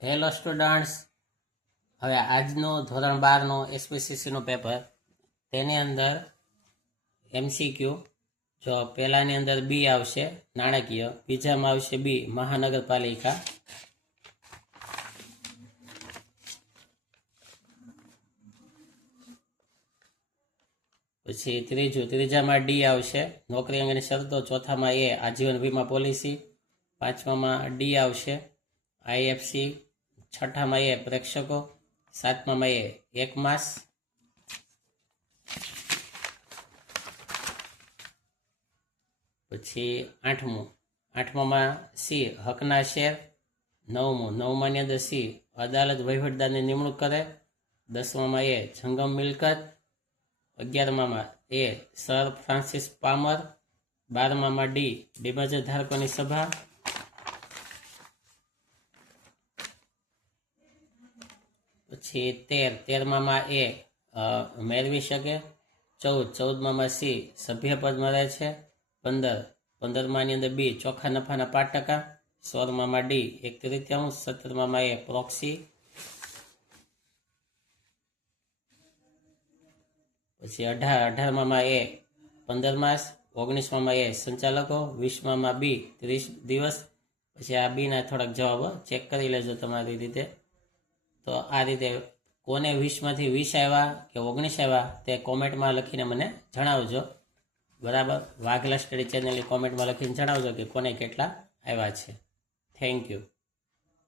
Hello students, હવે આજનો ધોરણ 12નો એસપીસીસીનો પેપર, તેની અંદર એમસીક્યુ. જો પહેલાની અંદર બી આવશે નાણાકીય, બીજામાં આવશે બી મહાનગરપાલિકા, પછી ત્રીજામાં ડી આવશે નોકરી અંગેની શરતો, ચોથામાં એ આજીવન વીમા પોલિસી, પાંચમામાં ડી આવશે આઈએફસી, છઠ્ઠામાં એ પ્રેક્ષકો, સાતમામાં એ 1 માસ, પછી આઠમામાં સી હકના શેર, નવમાની અંદર સી અદાલત વહીવટદારની નિમણૂક કરે, 10મામાં એ જંગમ મિલકત, 11મામાં એ સર ફ્રાન્સિસ પામર, 12મામાં ડી ડિમેઝર ધારકોની સભા, પછી 13મામાં એ મેળવી શકે, 14મામાં સી સભ્યપદ મળે છે, 15માની અંદર બી ચોખ્ખા નફાના 5%, 16મામાં ડી 1/3, 17મામાં એ પ્રોક્સી, પછી 18મામાં એ 15 માસ, 19મામાં એ સંચાલકો, 20મામાં બી 30 દિવસ. પછી આ બીના થોડાક જવાબો ચેક કરી લેજો તમારી રીતે. તો આ રીતે કોને 20માંથી 20 આવ્યા કે 19 આવ્યા તે કોમેન્ટમાં લખીને મને જણાવજો. બરાબર, વાઘલા સ્ટડી ચેનલની કોમેન્ટમાં લખીને જણાવજો કે કોને કેટલા આવ્યા છે. Thank you.